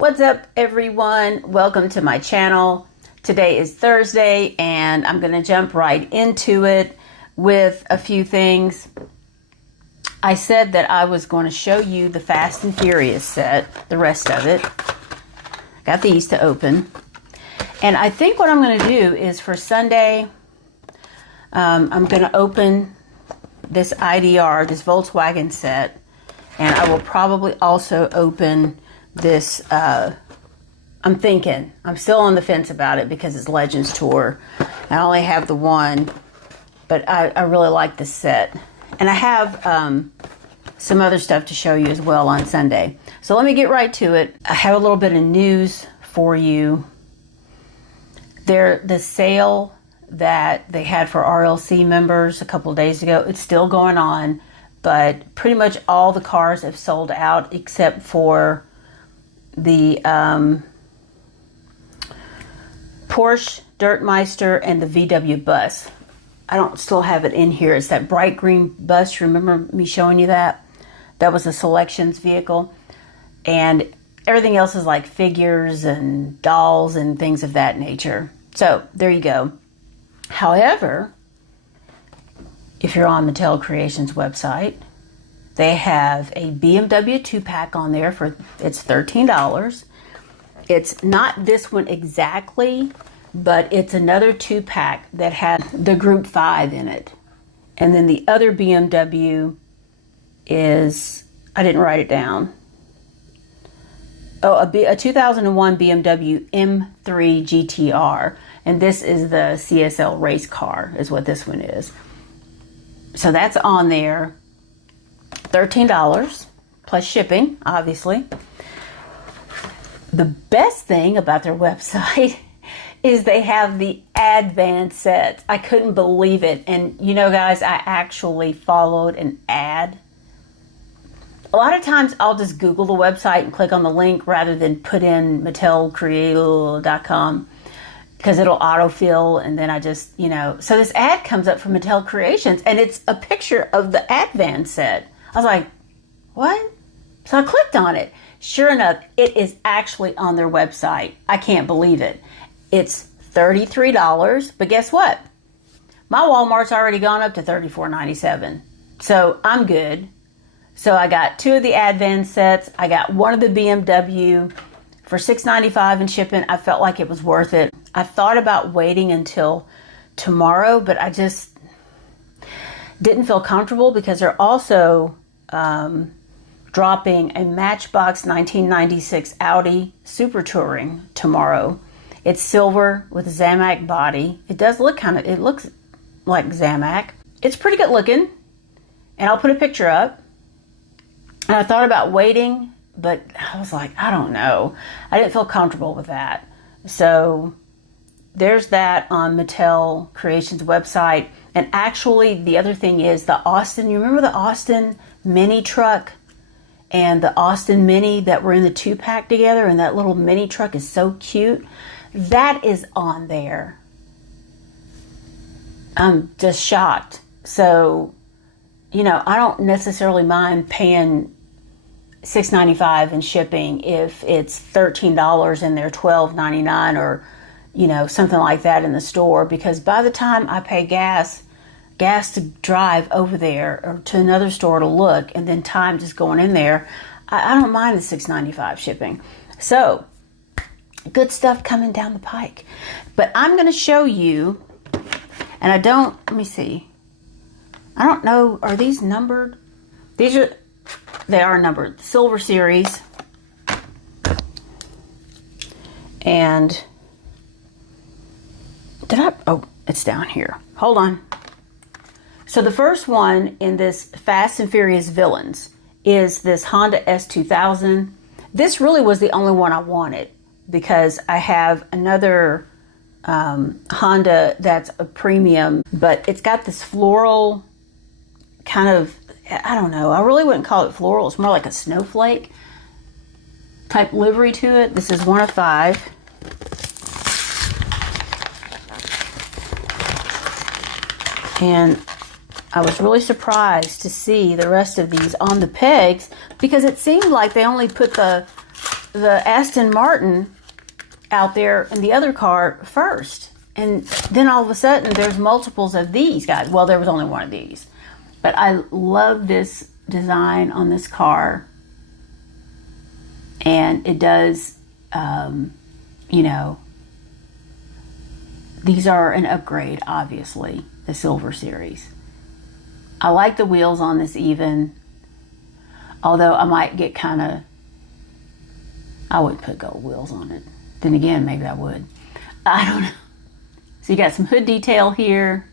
What's up, everyone? Welcome to my channel. Today is Thursday and I'm going to jump right into it with a few things. I said that I was going to show you the Fast and Furious set, the rest of it. Got these to open. And I think what I'm going to do is for Sunday, I'm going to open this IDR, this Volkswagen set, and I will probably also open this, I'm still on the fence about it because it's Legends Tour. I only have the one, but I really like this set. And I have some other stuff to show you as well on Sunday. So let me get right to it. I have a little bit of news for you. The sale that they had for RLC members a couple of days ago, it's still going on, but pretty much all the cars have sold out except for the Porsche Dirtmeister and the VW bus. I don't still have it in here. It's that bright green bus. Remember me showing you that? That was a selections vehicle. And everything else is like figures and dolls and things of that nature. So there you go. However, if you're on Mattel Creations website, they have a BMW 2-pack on there for, it's $13. It's not this one exactly, but it's another 2-pack that has the Group 5 in it. And then the other BMW is, I didn't write it down. Oh, a 2001 BMW M3 GTR. And this is the CSL race car, is what this one is. So that's on there. $13 plus shipping, obviously. The best thing about their website is they have the ad-van sets. I couldn't believe it. And you know, guys, I actually followed an ad. A lot of times I'll just Google the website and click on the link rather than put in mattelcreations.com because it'll autofill, and then I just, you know. So this ad comes up from Mattel Creations and it's a picture of the ad-van set. I was like, what? So I clicked on it. Sure enough, it is actually on their website. I can't believe it. It's $33, but guess what? My Walmart's already gone up to $34.97. So I'm good. So I got 2 of the ad-van sets. I got one of the BMW for $6.95 in shipping. I felt like it was worth it. I thought about waiting until tomorrow, but I just didn't feel comfortable because they're also dropping a Matchbox 1996 Audi Super Touring tomorrow. It's silver with a Zamac body. It does look it looks like Zamac. It's pretty good looking, and I'll put a picture up. And I thought about waiting, but I was like, I don't know. I didn't feel comfortable with that. So there's that on Mattel Creations website. And actually, the other thing is the Austin, you remember the Austin mini truck and the Austin Mini that were in the 2-pack together, and that little mini truck is so cute? That is on there. I'm just shocked. So, you know, I don't necessarily mind paying $6.95 in shipping if it's $13 and they're $12.99 or, you know, something like that in the store, because by the time I pay gas to drive over there or to another store to look, and then time just going in there, I don't mind the $6.95 shipping. So good stuff coming down the pike. But I'm going to show you, and let me see. I don't know, are these numbered? They are numbered. Silver Series. And oh, it's down here. Hold on. So the first one in this Fast and Furious Villains is this Honda S2000. This really was the only one I wanted because I have another Honda that's a premium, but it's got this floral kind of, I don't know, I really wouldn't call it floral. It's more like a snowflake type livery to it. This is 1 of 5. And I was really surprised to see the rest of these on the pegs because it seemed like they only put the the Aston Martin out there in the other car first. And then all of a sudden there's multiples of these guys. Well, there was only one of these. But I love this design on this car. And it does, you know, these are an upgrade, obviously, the Silver Series. I like the wheels on this even, although I might get kind of, I wouldn't put gold wheels on it. Then again, maybe I would. I don't know. So you got some hood detail here,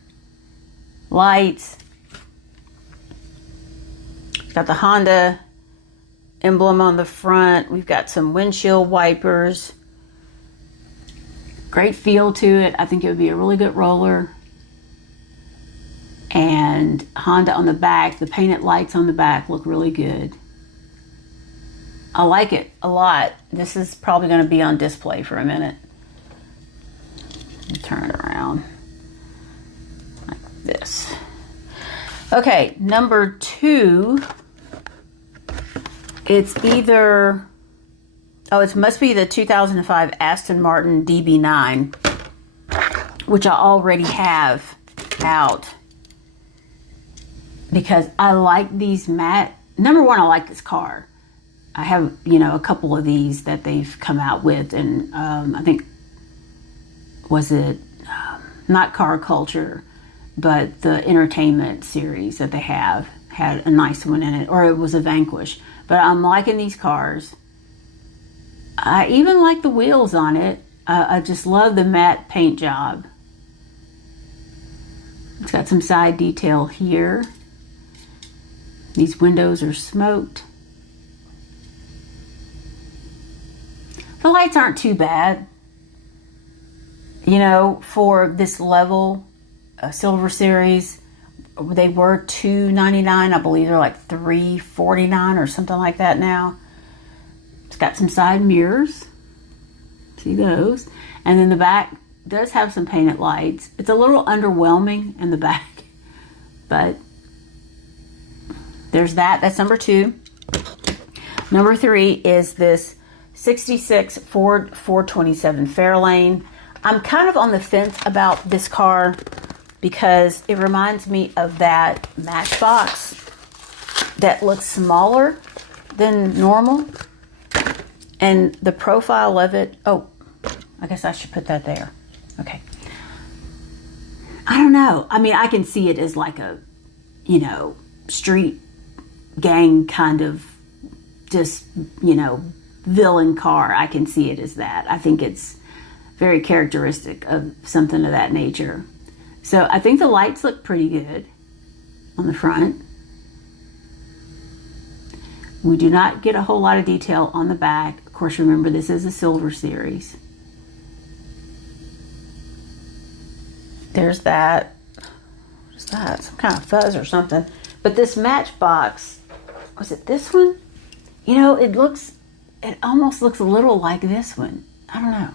lights. Got the Honda emblem on the front. We've got some windshield wipers. Great feel to it. I think it would be a really good roller. And Honda on the back. The painted lights on the back look really good. I like it a lot. This is probably going to be on display for a minute. Turn it around like this. Okay, number 2. It's either, oh, it must be the 2005 Aston Martin DB9, which I already have out because I like these matte. Number one, I like this car. I have, you know, a couple of these that they've come out with, and I think, was it not Car Culture, but the entertainment series that they have had a nice one in it, or it was a Vanquish. But I'm liking these cars. I even like the wheels on it. I just love the matte paint job. It's got some side detail here. These windows are smoked. The lights aren't too bad. You know, for this level, Silver Series, they were $2.99. I believe they're like $3.49 or something like that now. It's got some side mirrors. See those? And then the back does have some painted lights. It's a little underwhelming in the back, but there's that. That's number 2. Number 3 is this 66 Ford 427 Fairlane. I'm kind of on the fence about this car because it reminds me of that Matchbox that looks smaller than normal. And the profile of it, oh, I guess I should put that there. Okay. I don't know. I mean, I can see it as like a, you know, street gang kind of just, you know, villain car. I can see it as that. I think it's very characteristic of something of that nature. So I think the lights look pretty good on the front. We do not get a whole lot of detail on the back. Of course, remember, this is a Silver Series. There's that. What's that? Some kind of fuzz or something. But this Matchbox, was it this one? You know, it almost looks a little like this one. I don't know.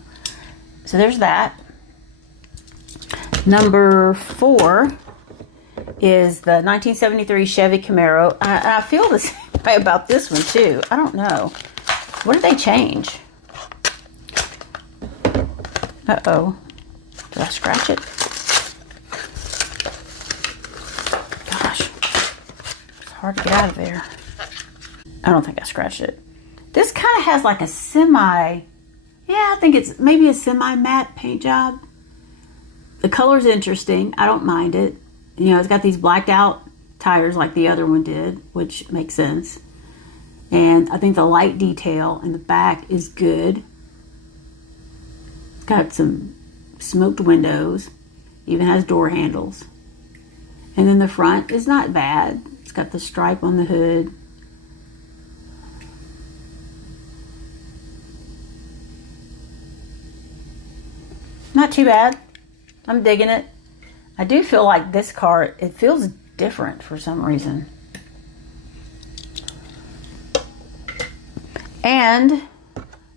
So there's that. Number 4 is the 1973 Chevy Camaro. I feel the same way about this one too. I don't know. What did they change? Uh-oh. Did I scratch it? Gosh. It's hard to get out of there. I don't think I scratched it. This kind of has like a semi, yeah, I think it's maybe a semi-matte paint job. The color's interesting. I don't mind it. You know, it's got these blacked out tires like the other one did, which makes sense. And I think the light detail in the back is good. It's got some smoked windows. Even has door handles. And then the front is not bad. It's got the stripe on the hood. Not too bad. I'm digging it. I do feel like this car, it feels different for some reason. And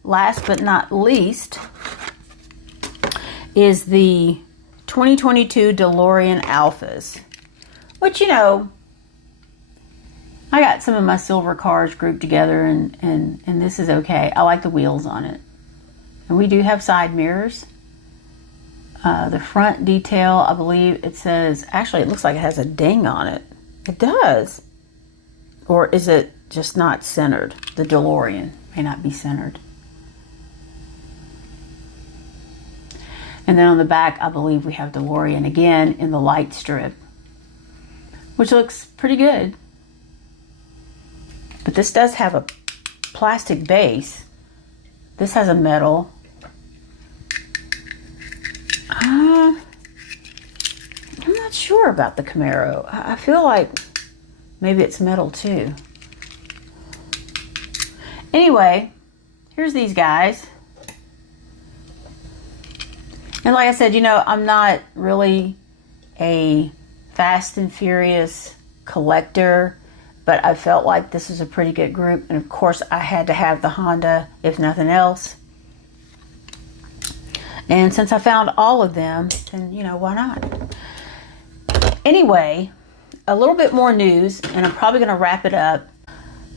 last but not least is the 2022 DeLorean Alphas, which, you know, I got some of my silver cars grouped together, and this is okay. I like the wheels on it. And we do have side mirrors. The front detail, I believe it says, actually it looks like it has a ding on it. It does. Or is it just not centered? The DeLorean may not be centered. And then on the back, I believe we have DeLorean again in the light strip, which looks pretty good. But this does have a plastic base. This has a metal. I'm not sure about the Camaro. I feel like maybe it's metal too. Anyway, here's these guys. And like I said, you know, I'm not really a Fast and Furious collector, but I felt like this was a pretty good group. And of course, I had to have the Honda, if nothing else. And since I found all of them, then, you know, why not? Anyway, a little bit more news, and I'm probably going to wrap it up.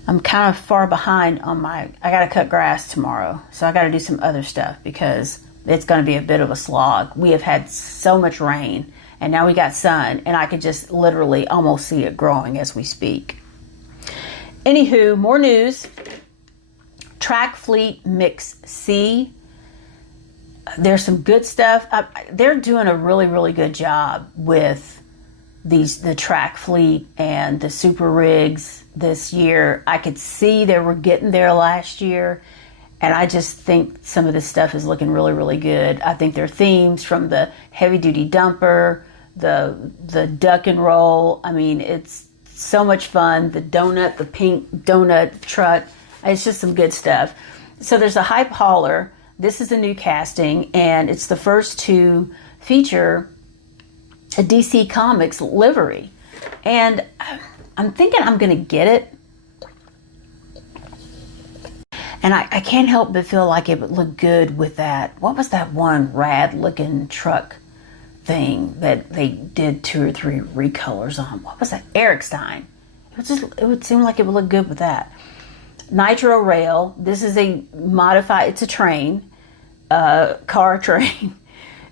I'm kind of far behind on I got to cut grass tomorrow. So I got to do some other stuff because it's going to be a bit of a slog. We have had so much rain, and now we got sun, and I could just literally almost see it growing as we speak. Anywho, more news. Track Fleet Mix C. There's some good stuff. They're doing a really, really good job with the Track Fleet and the Super Rigs this year. I could see they were getting there last year, and I just think some of this stuff is looking really, really good. I think their themes, from the heavy-duty dumper, the duck and roll, I mean, it's so much fun. The pink donut truck, it's just some good stuff. So there's a Hype Hauler. This is a new casting, and it's the first to feature a DC Comics livery. And I'm thinking I'm going to get it. And I can't help but feel like it would look good with that. What was that one rad-looking truck thing that they did 2 or 3 recolors on? What was that? Eric Stein. It would seem like it would look good with that. Nitro Rail. This is a modified, it's a train, car train.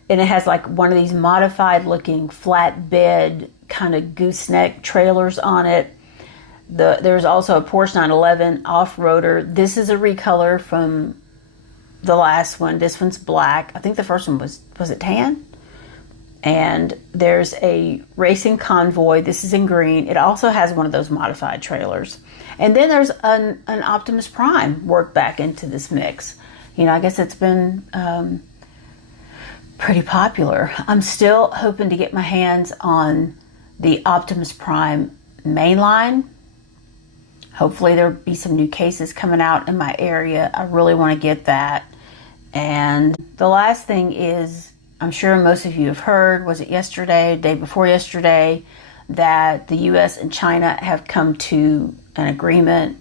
And it has like one of these modified looking flatbed kind of gooseneck trailers on it. There's also a Porsche 911 off-roader. This is a recolor from the last one. This one's black. I think the first one was it tan? And there's a Racing Convoy. This is in green. It also has one of those modified trailers. And then there's an Optimus Prime worked back into this mix. You know, I guess it's been pretty popular. I'm still hoping to get my hands on the Optimus Prime mainline. Hopefully there'll be some new cases coming out in my area. I really want to get that. And the last thing is, I'm sure most of you have heard, was it yesterday, day before yesterday, that the US and China have come to an agreement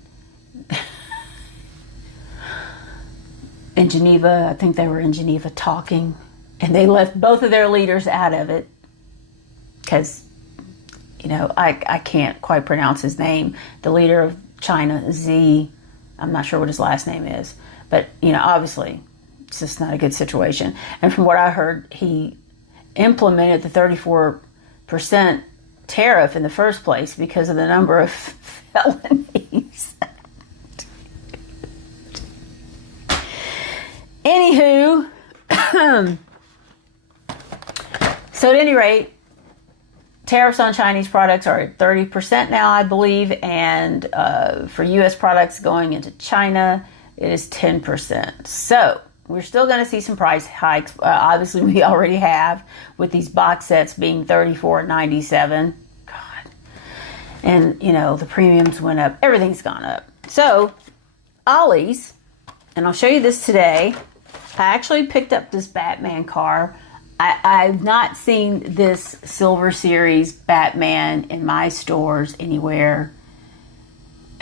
in Geneva. I think they were in Geneva talking, and they left both of their leaders out of it because, you know, I can't quite pronounce his name. The leader of China, Xi, I'm not sure what his last name is, but, you know, obviously it's just not a good situation. And from what I heard, he implemented the 34% tariff in the first place because of the number of felonies. Anywho, so at any rate, tariffs on Chinese products are at 30% now, I believe, and for U.S. products going into China, it is 10%. So we're still going to see some price hikes. Obviously, we already have, with these box sets being $34.97. God, and you know the premiums went up. Everything's gone up. So Ollie's, and I'll show you this today. I actually picked up this Batman car. I've not seen this Silver Series Batman in my stores anywhere.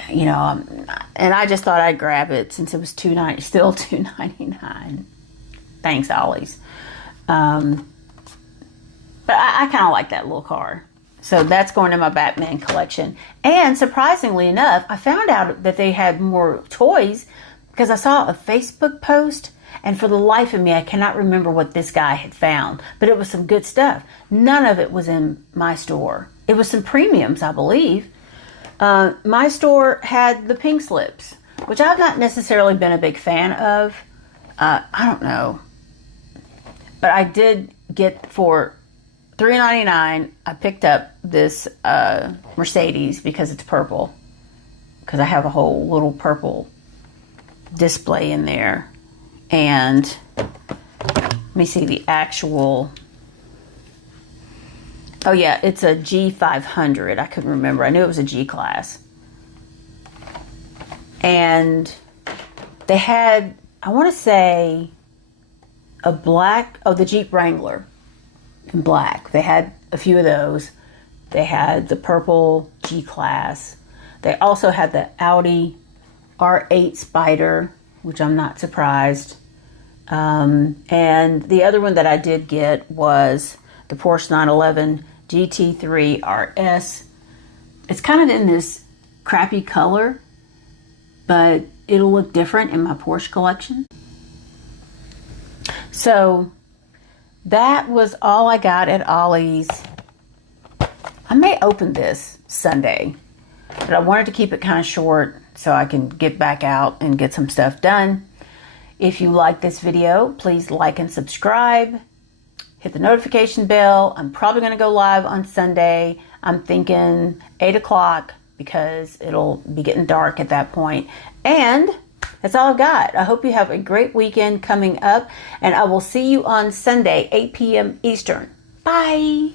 You know, and I just thought I'd grab it since it was still $2.99. Thanks, Ollie's. But I kind of like that little car. So that's going in my Batman collection. And surprisingly enough, I found out that they had more toys because I saw a Facebook post, and for the life of me, I cannot remember what this guy had found, but it was some good stuff. None of it was in my store. It was some premiums, I believe. My store had the pink slips, which I've not necessarily been a big fan of. I don't know. But I did get for $3.99, I picked up this Mercedes because it's purple. Because I have a whole little purple display in there. And let me see the actual. Oh yeah, it's a G500. I couldn't remember. I knew it was a G class. And they had, I want to say, a black, the Jeep Wrangler in black. They had a few of those. They had the purple G class. They also had the Audi R8 Spider, which I'm not surprised. And the other one that I did get was the Porsche 911 GT3 RS. It's kind of in this crappy color, but it'll look different in my Porsche collection. So that was all I got at Ollie's. I may open this Sunday, but I wanted to keep it kind of short so I can get back out and get some stuff done. If you like this video, please like and subscribe. Hit the notification bell. I'm probably going to go live on Sunday. I'm thinking 8 o'clock because it'll be getting dark at that point. And that's all I've got. I hope you have a great weekend coming up, and I will see you on Sunday, 8 p.m. Eastern. Bye.